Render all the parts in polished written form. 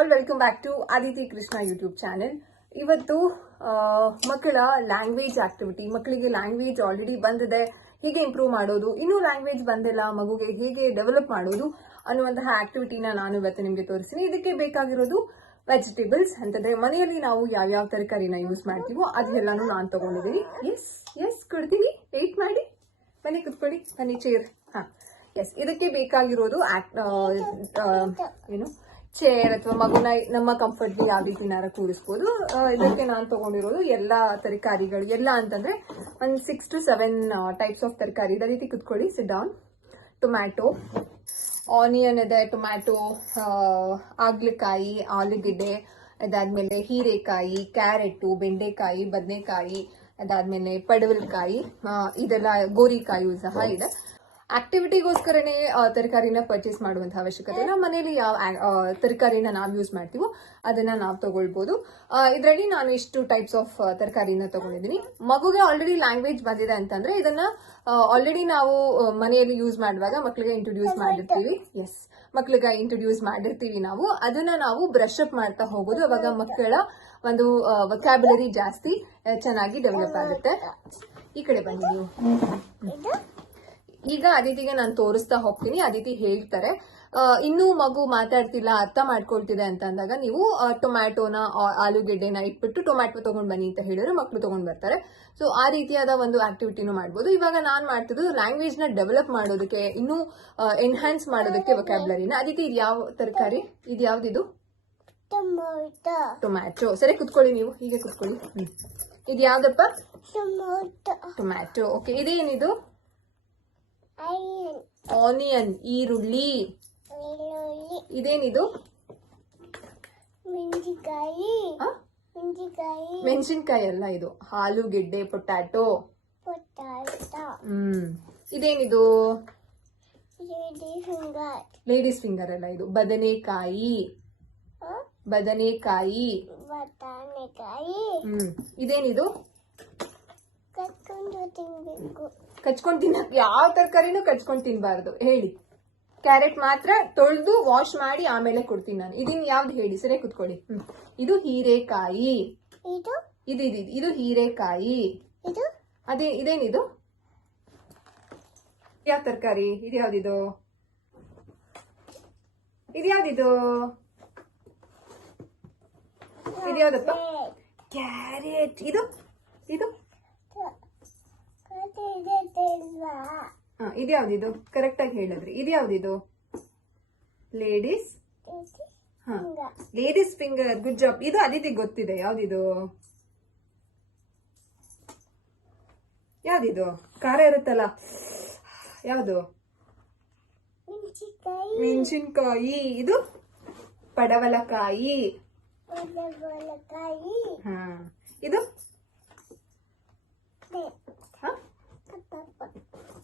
All welcome back to Aditi Krishna YouTube channel. ಇವತ್ತು ಮಕ್ಕಳ language activity, ಮಕ್ಕಳಿಗೆ ಲ್ಯಾಂಗ್ವೇಜ್ ಆಲ್ರೆಡಿ ಬಂದಿದೆ, ಹೇಗೆ ಇಂಪ್ರೂವ್ ಮಾಡೋದು, ಇನ್ನೂ ಲ್ಯಾಂಗ್ವೇಜ್ ಬಂದಿಲ್ಲ ಮಗುಗೆ ಹೇಗೆ ಡೆವಲಪ್ ಮಾಡೋದು ಅನ್ನುವಂತಹ ಆಕ್ಟಿವಿಟಿನ ನಾನು ಇವತ್ತು ನಿಮಗೆ ತೋರಿಸ್ತೀನಿ. ಇದಕ್ಕೆ ಬೇಕಾಗಿರೋದು ವೆಜಿಟೇಬಲ್ಸ್ ಅಂತಂದ್ರೆ ಮನೆಯಲ್ಲಿ ನಾವು ಯಾವ್ಯಾವ ತರಕಾರಿನ ಯೂಸ್ ಮಾಡ್ತೀವೋ ಅದೆಲ್ಲಾನು ನಾನು ತಗೊಂಡಿದ್ದೀನಿ. ಎಸ್ ಕೊಡ್ತೀನಿ, ವೇಟ್ ಮಾಡಿ, ಬನ್ನಿ ಕುತ್ಕೊಳ್ಳಿ, ಬನ್ನಿ ಚೇರ್. ಎಸ್, ಇದಕ್ಕೆ ಬೇಕಾಗಿರೋದು ಏನು ಚೇರ್ ಅಥವಾ ಮಗುನ ನಮ್ಮ ಕಂಫರ್ಟ್ಗೆ ಯಾವ ರೀತಿನಾರ ಕೂರಿಸ್ಬೋದು. ಇದಕ್ಕೆ ನಾನು ತಗೊಂಡಿರೋದು ಎಲ್ಲ ತರಕಾರಿಗಳು, ಎಲ್ಲ ಅಂತಂದ್ರೆ ಒಂದು 6 to 7 ಟೈಪ್ಸ್ ಆಫ್ ತರಕಾರಿ. ಇದೇ ರೀತಿ ಕುತ್ಕೊಳ್ಳಿ, ಸಿಟ್ ಡೌನ್. ಟೊಮ್ಯಾಟೊ, ಆನಿಯನ್ ಇದೆ, ಟೊಮ್ಯಾಟೊ, ಆಗ್ಲಕಾಯಿ, ಆಲೂಗೆಡ್ಡೆ, ಅದಾದ್ಮೇಲೆ ಹೀರೆಕಾಯಿ, ಕ್ಯಾರೆಟು, ಬೆಂಡೆಕಾಯಿ, ಬದನೆಕಾಯಿ, ಅದಾದ್ಮೇಲೆ ಪಡವಲಕಾಯಿ, ಇದೆಲ್ಲ ಗೋರಿಕಾಯಿಯೂ ಸಹ ಇದೆ. ಆಕ್ಟಿವಿಟಿಗೋಸ್ಕರನೇ ತರಕಾರಿನ ಪರ್ಚೇಸ್ ಮಾಡುವಂತಹ ಅವಶ್ಯಕತೆ ಇಲ್ಲ. ಮನೆಯಲ್ಲಿ ಯಾವ ತರಕಾರಿನ ನಾವು ಯೂಸ್ ಮಾಡ್ತೀವೋ ಅದನ್ನ ನಾವು ತಗೊಳ್ಬಹುದು. ಇದರಲ್ಲಿ ನಾನು ಇಷ್ಟು ಟೈಪ್ಸ್ ಆಫ್ ತರಕಾರಿನ ತಗೊಂಡಿದ್ದೀನಿ. ಮಗುಗೆ ಆಲ್ರೆಡಿ ಲ್ಯಾಂಗ್ವೇಜ್ ಬಂದಿದೆ ಅಂತಂದ್ರೆ ಇದನ್ನ ಆಲ್ರೆಡಿ ನಾವು ಮನೆಯಲ್ಲಿ ಯೂಸ್ ಮಾಡುವಾಗ ಮಕ್ಕಳಿಗೆ ಇಂಟ್ರೊಡ್ಯೂಸ್ ಮಾಡಿರ್ತೀವಿ. ಮಕ್ಕಳಿಗೆ ಇಂಟ್ರೊಡ್ಯೂಸ್ ಮಾಡಿರ್ತೀವಿ ನಾವು. ಅದನ್ನ ನಾವು ಬ್ರಷ್ ಅಪ್ ಮಾಡ್ತಾ ಹೋಗೋದು. ಅವಾಗ ಮಕ್ಕಳ ಒಂದು ವೊಕ್ಯಾಬ್ಯುಲರಿ ಜಾಸ್ತಿ ಚೆನ್ನಾಗಿ ಡೆವಲಪ್ ಆಗುತ್ತೆ. ಈ ಕಡೆ ಬನ್ನಿ ನೀವು. ಈಗ ಅದಿತಿಗೆ ನಾನು ತೋರಿಸ್ತಾ ಹೋಗ್ತೀನಿ, ಅದಿತಿ ಹೇಳ್ತಾರೆ. ಇನ್ನೂ ಮಗು ಮಾತಾಡ್ತಿಲ್ಲ, ಅರ್ಥ ಮಾಡ್ಕೊಳ್ತಿದೆ ಅಂತ ಅಂದಾಗ ನೀವು ಟೊಮ್ಯಾಟೋನ, ಆಲೂಗೆಡ್ಡೆನ ಇಟ್ಬಿಟ್ಟು ಟೊಮ್ಯಾಟೊ ತಗೊಂಡ್ ಬನ್ನಿ ಅಂತ ಹೇಳಿದ್ರೆ ಮಕ್ಕಳು ತಗೊಂಡ್ ಬರ್ತಾರೆ. ಸೊ ಆ ರೀತಿಯಾದ ಒಂದು ಆಕ್ಟಿವಿಟಿನೂ ಮಾಡ್ಬೋದು. ಇವಾಗ ನಾನ್ ಮಾಡ್ತಿದ್ದು ಲ್ಯಾಂಗ್ವೇಜ್ ನ ಡೆವಲಪ್ ಮಾಡೋದಕ್ಕೆ, ಇನ್ನೂ ಎನ್ಹಾನ್ಸ್ ಮಾಡೋದಕ್ಕೆ ವೊಕ್ಯಾಬ್ಯುಲರಿನ. ಅದಿತಿ, ಇದು ಯಾವ ತರಕಾರಿ? ಇದು ಯಾವ್ದಿದು? ಟೊಮ್ಯಾಟೊ. ಸರಿ, ಕುತ್ಕೊಳ್ಳಿ ನೀವು, ಹೀಗೆ ಕುತ್ಕೊಳ್ಳಿ. ಇದು ಯಾವ್ದಪ್ಪ? ಟೊಮ್ಯಾಟೊ. ಓಕೆ, ಇದೇನಿದು? ಆನಿಯನ್, ಈರುಳ್ಳಿ. ಇದೇನಿದು? ಮೆಣಸಿನ್ಕಾಯಿ ಅಲ್ಲ, ಇದು ಆಲೂಗೆಡ್ಡೆ, ಪೊಟ್ಯಾಟೊ. ಇದೇನಿದು? ಲೇಡೀಸ್ ಫಿಂಗರ್ ಅಲ್ಲ, ಇದು ಬದನೆಕಾಯಿ. ಇದೇನಿದು? ಕಚ್ಕೊಂಡ್ ತಿನ್ನಕ್ ಯಾವ ತರಕಾರಿನೂ ಕಚ್ಕೊಂಡ್ ತಿನ್ಬಾರ್ದು ಹೇಳಿ. ಕ್ಯಾರೆಟ್ ಮಾತ್ರ ತೊಳೆದು ವಾಶ್ ಮಾಡಿ ಆಮೇಲೆ ಕೊಡ್ತೀನಿ ನಾನು. ಇದನ್ ಯಾವ್ದು ಹೇಳಿ? ಸರಿ, ಕುತ್ಕೊಳ್ಳಿ. ಇದು ಹೀರೆಕಾಯಿ. ಇದು ಹೀರೆಕಾಯಿ. ಇದೇನಿದು? ಯಾವ ತರಕಾರಿ? ಇದ್ಯಾವ್ದಿದು? ಇದ್ಯಾವ್ದಪ್ಪ? ಕ್ಯಾರೆಟ್. ಇದು ಇದ್ಯಾವ್ದಿದು? ಕರೆಕ್ಟ್ ಆಗಿ ಹೇಳಿದ್ರಿ. ಇದ್ಯಾವ್ದಿದು? Ladies finger. Good job. ಇದು ಅದಿತಿ ಗೊತ್ತಿದೆ. ಯಾವ್ದಿದು? ಖಾರ ಇರುತ್ತಲ್ಲ, ಯಾವ್ದು? ಮೆಣಸಿನ್ಕಾಯಿ. ಇದು ಪಡವಲಕಾಯಿ. ಇದು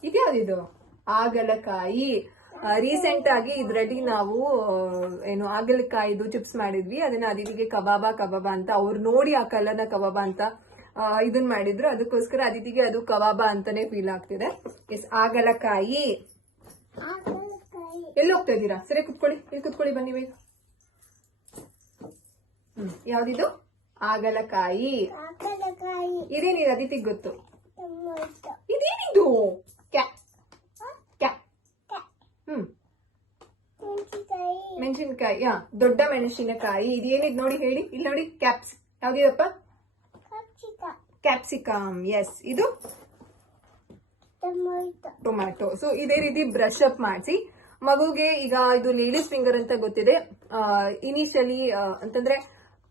ಇದ್ಯಾವ್ದಿದು? ಆಗಲಕಾಯಿ. ರೀಸೆಂಟ್ ಆಗಿ ಇದ್ರಲ್ಲಿ ನಾವು ಆಗಲಕಾಯಿದು ಚಿಪ್ಸ್ ಮಾಡಿದ್ವಿ. ಅದನ್ನ ಅದಿತಿಗೆ ಕಬಾಬ ಅಂತ ಅವ್ರು ನೋಡಿ ಆ ಕಲರ್ನ ಕಬಾಬ ಅಂತ ಇದನ್ ಮಾಡಿದ್ರು. ಅದಕ್ಕೋಸ್ಕರ ಅದಿತಿಗೆ ಅದು ಕಬಾಬ ಅಂತಾನೆ ಫೀಲ್ ಆಗ್ತಿದೆ. ಎಸ್, ಆಗಲಕಾಯಿ. ಎಲ್ಲಿ ಹೋಗ್ತಾ ಇದ್ದೀರಾ? ಸರಿ, ಕುತ್ಕೊಳ್ಳಿ, ಇಲ್ಲಿ ಕುತ್ಕೊಳ್ಳಿ, ಬನ್ನಿ ಬೇಗ. ಯಾವ್ದಿದು? ಆಗಲಕಾಯಿ. ಇದೇನಿದೆ? ಅದಿತಿಗೆ ಗೊತ್ತು. ಇದೇನಿದು? ಮೆಣಸಿನ್ಕಾಯಿ. ದೊಡ್ಡ ಮೆಣಸಿನಕಾಯಿ. ಇದೇನಿದ್ ನೋಡಿ, ಹೇಳಿ. ಇಲ್ಲಿ ನೋಡಿ, ಯಾವ್ದಿದಪ್ಪ? ಕ್ಯಾಪ್ಸಿಕಮ್. ಎಸ್, ಇದು ಟೊಮ್ಯಾಟೊ. ಸೊ ಇದೇ ರೀತಿ ಬ್ರಷ್ ಅಪ್ ಮಾಡಿಸಿ ಮಗುಗೆ. ಈಗ ಇದು ಲೇಡೀಸ್ ಫಿಂಗರ್ ಅಂತ ಗೊತ್ತಿದೆ. ಇನಿಷಿಯಲಿ ಅಂತಂದ್ರೆ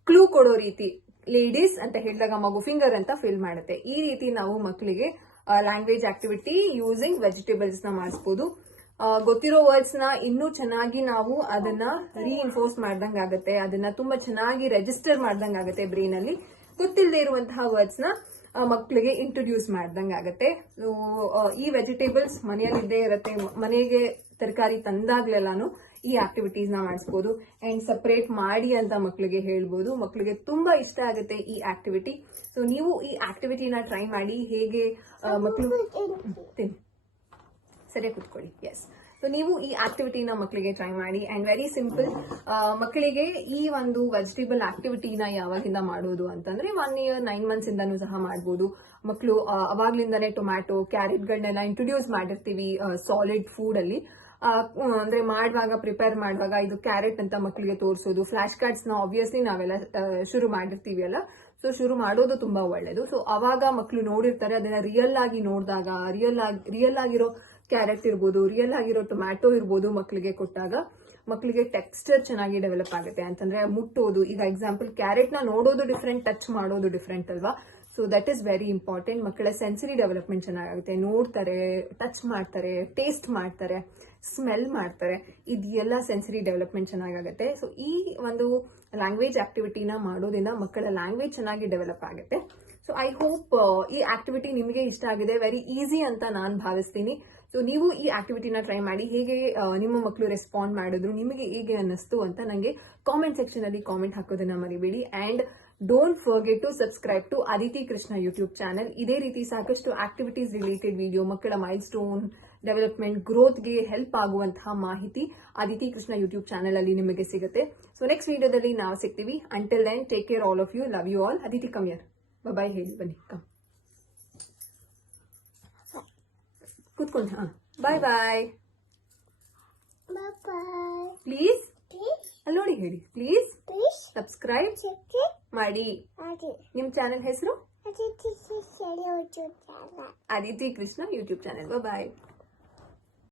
ಕ್ಲೂ ಕೊಡೋ ರೀತಿ ಲೇಡೀಸ್ ಅಂತ ಹೇಳಿದಾಗ ಮಗು ಫಿಂಗರ್ ಅಂತ ಫೀಲ್ ಮಾಡುತ್ತೆ. ಈ ರೀತಿ ನಾವು ಮಕ್ಕಳಿಗೆ ಲ್ಯಾಂಗ್ವೇಜ್ ಆಕ್ಟಿವಿಟಿ ಯೂಸಿಂಗ್ ವೆಜಿಟೇಬಲ್ಸ್ ನ ಮಾಡಿಸಬಹುದು. ಗೊತ್ತಿರೋ ವರ್ಡ್ಸ್ ನ ಇನ್ನೂ ಚೆನ್ನಾಗಿ ನಾವು ಅದನ್ನ ರೀಇನ್ಫೋರ್ಸ್ ಮಾಡ್ದಂಗ್ ಆಗುತ್ತೆ. ಅದನ್ನ ತುಂಬಾ ಚೆನ್ನಾಗಿ ರಿಜಿಸ್ಟರ್ ಮಾಡ್ದಂಗ್ ಆಗುತ್ತೆ ಬ್ರೈನ್ ಅಲ್ಲಿ. ಗೊತ್ತಿಲ್ಲದೆ ಇರುವಂತಹ ವರ್ಡ್ಸ್ ನ ಮಕ್ಕಳಿಗೆ ಇಂಟ್ರೊಡ್ಯೂಸ್ ಮಾಡ್ದಂಗ್ ಆಗುತ್ತೆ. ಈ ವೆಜಿಟೇಬಲ್ಸ್ ಮನೆಯಲ್ಲಿ ಇದ್ದೇ ಇರುತ್ತೆ. ಮನೆಗೆ ತರಕಾರಿ ತಂದಾಗ್ಲೆಲ್ಲಾನು ಈ ಆಕ್ಟಿವಿಟೀಸ್ ನ ಮಾಡಿಸಬಹುದು. ಅಂಡ್ ಸಪರೇಟ್ ಮಾಡಿ ಅಂತ ಮಕ್ಕಳಿಗೆ ಹೇಳ್ಬೋದು. ಮಕ್ಕಳಿಗೆ ತುಂಬಾ ಇಷ್ಟ ಆಗುತ್ತೆ ಈ ಆಕ್ಟಿವಿಟಿ. ಸೊ ನೀವು ಈ ಆಕ್ಟಿವಿಟಿನ ಟ್ರೈ ಮಾಡಿ. ಹೇಗೆ ಮಕ್ಕಳು ಸರಿಯಾಗಿ ಕುತ್ಕೊಳ್ಳಿ. ಎಸ್, ಸೊ ಸೊ ನೀವು ಈ ಆಕ್ಟಿವಿಟಿನ ಮಕ್ಕಳಿಗೆ ಟ್ರೈ ಮಾಡಿ ಅಂಡ್ ವೆರಿ ಸಿಂಪಲ್. ಮಕ್ಕಳಿಗೆ ಈ ಒಂದು ವೆಜಿಟೇಬಲ್ ಆಕ್ಟಿವಿಟಿನ ಯಾವಾಗಿಂದ ಮಾಡೋದು ಅಂತಂದ್ರೆ 1 year 9 months ಇಂದಾನು ಸಹ ಮಾಡ್ಬೋದು. ಮಕ್ಕಳು ಅವಾಗ್ಲಿಂದಾನೇ ಟೊಮ್ಯಾಟೊ ಕ್ಯಾರೆಟ್ಗಳನ್ನೆಲ್ಲ ಇಂಟ್ರೊಡ್ಯೂಸ್ ಮಾಡಿರ್ತೀವಿ ಸಾಲಿಡ್ ಫುಡ್ ಅಲ್ಲಿ. ಅಂದ್ರೆ ಪ್ರಿಪೇರ್ ಮಾಡುವಾಗ ಇದು ಕ್ಯಾರೆಟ್ ಅಂತ ಮಕ್ಕಳಿಗೆ ತೋರಿಸೋದು, ಫ್ಲಾಶ್ ಕಾರ್ಡ್ಸ್ ನ ಆಬ್ವಿಯಸ್ಲಿ ನಾವೆಲ್ಲ ಶುರು ಮಾಡಿರ್ತೀವಿ ಅಲ್ಲ, ಸೊ ಶುರು ಮಾಡೋದು ತುಂಬಾ ಒಳ್ಳೇದು. ಸೊ ಅವಾಗ ಮಕ್ಕಳು ನೋಡಿರ್ತಾರೆ, ಅದನ್ನ ರಿಯಲ್ ಆಗಿ ನೋಡಿದಾಗ ರಿಯಲ್ ಆಗಿರೋ ಕ್ಯಾರೆಟ್ ಇರ್ಬೋದು, ರಿಯಲ್ ಆಗಿರೋ ಟೊಮ್ಯಾಟೊ ಇರ್ಬೋದು ಮಕ್ಕಳಿಗೆ ಕೊಟ್ಟಾಗ ಮಕ್ಕಳಿಗೆ ಟೆಕ್ಸ್ಚರ್ ಚೆನ್ನಾಗಿ ಡೆವಲಪ್ ಆಗುತ್ತೆ. ಅಂತಂದ್ರೆ ಮುಟ್ಟೋದು, ಈಗ ಎಕ್ಸಾಂಪಲ್ ಕ್ಯಾರೆಟ್ ನ ನೋಡೋದು ಡಿಫ್ರೆಂಟ್, ಟಚ್ ಮಾಡೋದು ಡಿಫ್ರೆಂಟ್ ಅಲ್ವಾ. So that is very important. ಮಕ್ಕಳ ಸೆನ್ಸರಿ ಡೆವಲಪ್ಮೆಂಟ್ ಚೆನ್ನಾಗುತ್ತೆ. ನೋಡ್ತಾರೆ, ಟಚ್ ಮಾಡ್ತಾರೆ, ಟೇಸ್ಟ್ ಮಾಡ್ತಾರೆ, ಸ್ಮೆಲ್ ಮಾಡ್ತಾರೆ, ಇದೆಲ್ಲ ಸೆನ್ಸರಿ ಡೆವಲಪ್ಮೆಂಟ್ ಚೆನ್ನಾಗುತ್ತೆ. ಸೊ ಈ ಒಂದು ಲ್ಯಾಂಗ್ವೇಜ್ ಆಕ್ಟಿವಿಟಿನ ಮಾಡೋದ್ರಿಂದ ಮಕ್ಕಳ ಲ್ಯಾಂಗ್ವೇಜ್ ಚೆನ್ನಾಗಿ ಡೆವಲಪ್ ಆಗುತ್ತೆ. ಸೊ ಐ ಹೋಪ್ ಈ ಆಕ್ಟಿವಿಟಿ ನಿಮಗೆ ಇಷ್ಟ ಆಗಿದೆ. ವೆರಿ ಈಸಿ ಅಂತ ನಾನು ಭಾವಿಸ್ತೀನಿ. ಸೊ ನೀವು ಈ ಆಕ್ಟಿವಿಟಿನ ಟ್ರೈ ಮಾಡಿ. ಹೇಗೆ ನಿಮ್ಮ ಮಕ್ಕಳು ರೆಸ್ಪಾಂಡ್ ಮಾಡಿದ್ರು, ನಿಮಗೆ ಹೇಗೆ ಅನ್ನಿಸ್ತು ಅಂತ ನನಗೆ ಕಾಮೆಂಟ್ ಸೆಕ್ಷನ್ ಅಲ್ಲಿ ಕಾಮೆಂಟ್ ಹಾಕೋದನ್ನ ಮರಿಬೇಡಿ. And don't forget to subscribe to Aditi Krishna YouTube channel. ಇದೇ ರೀತಿ ಸಾಕಷ್ಟು ಆಕ್ಟಿವಿಟೀಸ್ ರಿಲೇಟೆಡ್ ವಿಡಿಯೋ, ಮಕ್ಕಳ ಮೈಲ್ ಸ್ಟೋನ್ ಡೆವಲಪ್ಮೆಂಟ್ ಗ್ರೋತ್ಗೆ ಹೆಲ್ಪ್ ಆಗುವಂತಹ ಮಾಹಿತಿ ಅದಿತಿ ಕೃಷ್ಣ ಯೂಟ್ಯೂಬ್ ಚಾನಲ್ ಅಲ್ಲಿ ನಿಮಗೆ ಸಿಗುತ್ತೆ. ಸೊ ನೆಕ್ಸ್ಟ್ ವಿಡಿಯೋದಲ್ಲಿ ನಾವು ಸಿಗ್ತೀವಿ. Until then take care all of you. Love you all. Aditi come here. Bye ಹೇಳಿ, ಬನ್ನಿ, ಕಮ್ ಕೂತ್ಕೊಂಡು. ಹಾ, ಬಾಯ್ ಬಾಯ್. ಪ್ಲೀಸ್ ಅಲ್ಲಿ ನೋಡಿ ಹೇಳಿ, ಪ್ಲೀಸ್ ಸಬ್ಸ್ಕ್ರೈಬ್ ಮಾಡಿ. ನಿಮ್ ಚಾನೆಲ್ ಹೆಸರು ಅದಿತಿ ಕೃಷ್ಣ ಯೂಟ್ಯೂಬ್ ಚಾನೆಲ್. ಬಾಯ್.